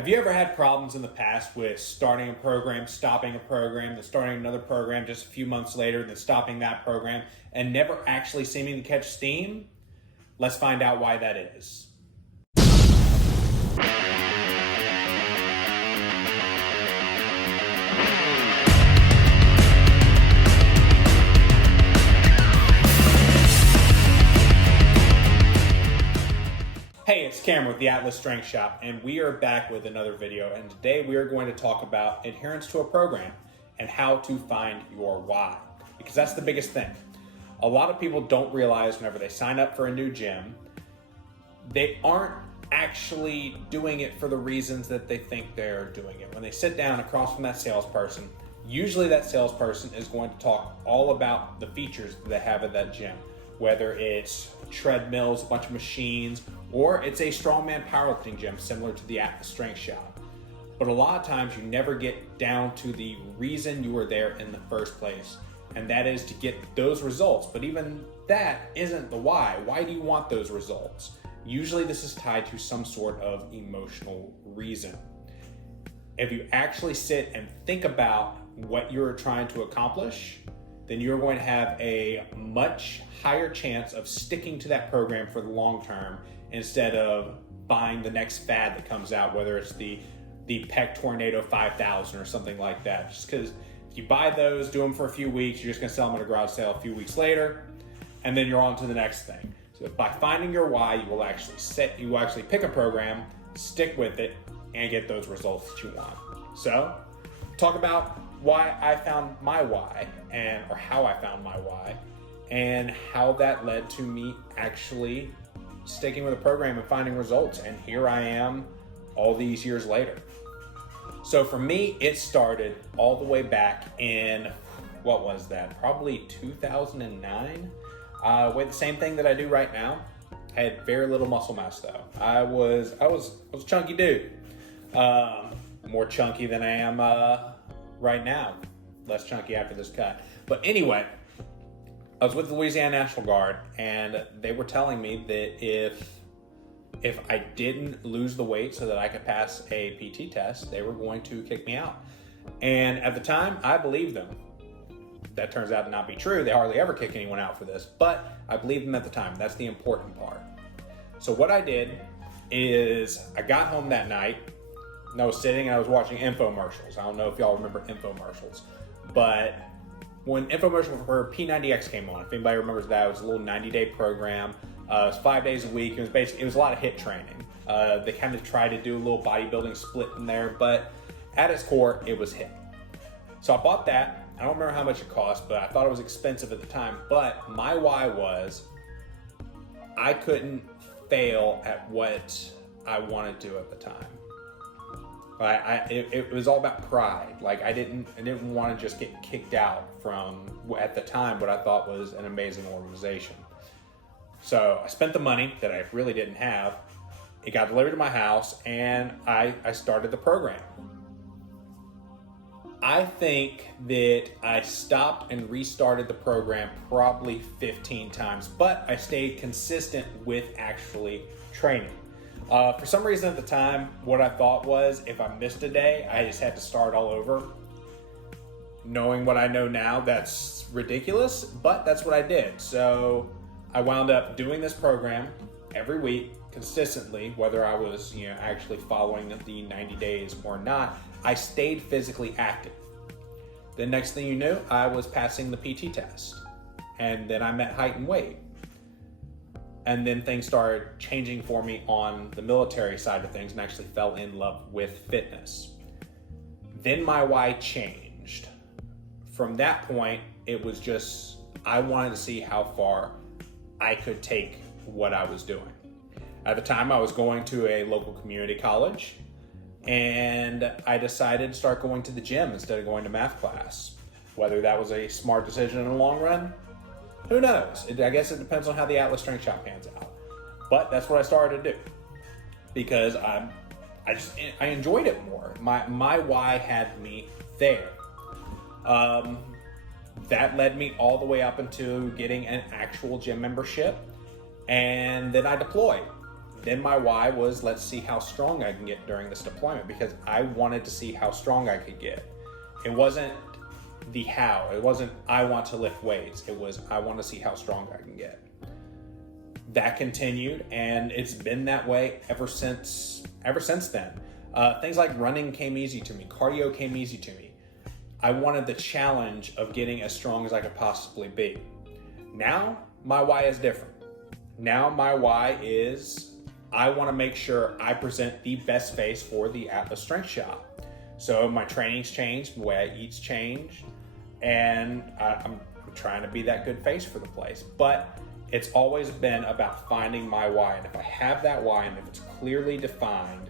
Have you ever had problems in the past with starting a program, stopping a program, then starting another program just a few months later, then stopping that program, and never actually seeming to catch steam? Let's find out why that is. Hey, it's Cameron with the Atlas Strength Shop, and we are back with another video. And today we are going to talk about adherence to a program and how to find your why, because that's the biggest thing. A lot of people don't realize whenever they sign up for a new gym, they aren't actually doing it for the reasons that they think they're doing it. When they sit down across from that salesperson, usually that salesperson is going to talk all about the features that they have at that gym, whether it's treadmills, a bunch of machines, or it's a strongman powerlifting gym similar to the Atlas Strength Shop. But a lot of times you never get down to the reason you were there in the first place, and that is to get those results. But even that isn't the why. Why do you want those results? Usually this is tied to some sort of emotional reason. If you actually sit and think about what you're trying to accomplish, then you're going to have a much higher chance of sticking to that program for the long term instead of buying the next fad that comes out, whether it's the Pec Tornado 5000 or something like that. Just because if you buy those, do them for a few weeks, you're just gonna sell them at a garage sale a few weeks later, and then you're on to the next thing. So by finding your why, you will actually pick a program, stick with it, and get those results that you want. So, talk about why I found my why, or how I found my why, and how that led to me actually sticking with a program and finding results. And here I am all these years later. So for me, it started all the way back in, what was that? Probably 2009. With the same thing that I do right now. I had very little muscle mass though. I was a chunky dude. More chunky than I am right now. Less chunky after this cut. But anyway, I was with the Louisiana National Guard, and they were telling me that if I didn't lose the weight so that I could pass a PT test, they were going to kick me out. And at the time, I believed them. That turns out to not be true. They hardly ever kick anyone out for this, but I believed them at the time. That's the important part. So what I did is I got home that night, and I was sitting and I was watching infomercials. I don't know if y'all remember infomercials, but when infomercial for P90X came on, if anybody remembers that, it was a little 90-day program. It was 5 days a week. It was a lot of HIIT training. They kind of tried to do a little bodybuilding split in there, but at its core, it was HIIT. So I bought that. I don't remember how much it cost, but I thought it was expensive at the time. But my why was I couldn't fail at what I wanted to do at the time. It was all about pride. Like I didn't want to just get kicked out from, at the time, what I thought was an amazing organization. So I spent the money that I really didn't have. It got delivered to my house, and I started the program. I think that I stopped and restarted the program probably 15 times, but I stayed consistent with actually training. For some reason at the time, what I thought was if I missed a day, I just had to start all over. Knowing what I know now, that's ridiculous, but that's what I did. So I wound up doing this program every week consistently, whether I was actually following the 90 days or not. I stayed physically active. The next thing you knew, I was passing the PT test, and then I met height and weight. And then things started changing for me on the military side of things, and actually fell in love with fitness. Then my why changed. From that point, it was just, I wanted to see how far I could take what I was doing. At the time, I was going to a local community college, and I decided to start going to the gym instead of going to math class. Whether that was a smart decision in the long run, who knows? I guess it depends on how the Atlas Strength Shop pans out. But that's what I started to do because I enjoyed it more. My why had me there. That led me all the way up into getting an actual gym membership, and then I deployed. Then my why was, let's see how strong I can get during this deployment, because I wanted to see how strong I could get. It wasn't the how. It wasn't, I want to lift weights. It was, I want to see how strong I can get. That continued, and it's been that way ever since then. Things like running came easy to me. Cardio came easy to me. I wanted the challenge of getting as strong as I could possibly be. Now, my why is different. Now my why is, I want to make sure I present the best face for the Atlas Strength Shop. So my training's changed, the way I eat's changed, and I'm trying to be that good face for the place. But it's always been about finding my why. And if I have that why, and if it's clearly defined,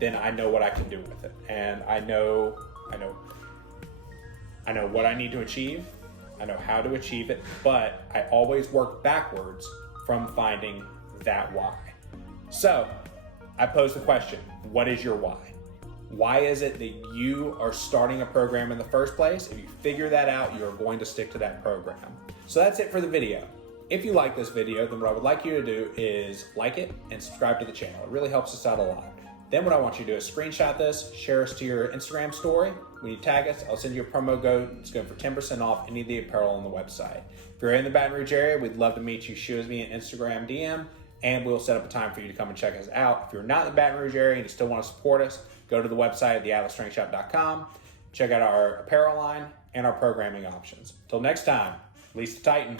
then I know what I can do with it. And I know what I need to achieve. I know how to achieve it, but I always work backwards from finding that why. So I pose the question, what is your why? Why is it that you are starting a program in the first place? If you figure that out, you're going to stick to that program. So that's it for the video. If you like this video, then what I would like you to do is like it and subscribe to the channel. It really helps us out a lot. Then what I want you to do is screenshot this, share us to your Instagram story. When you tag us, I'll send you a promo code. It's going for 10% off any of the apparel on the website. If you're in the Baton Rouge area, we'd love to meet you. Shoot me an Instagram DM, and we'll set up a time for you to come and check us out. If you're not in the Baton Rouge area and you still want to support us, go to the website at theatlasstrengthshop.com. Check out our apparel line and our programming options. Till next time, Least Titan.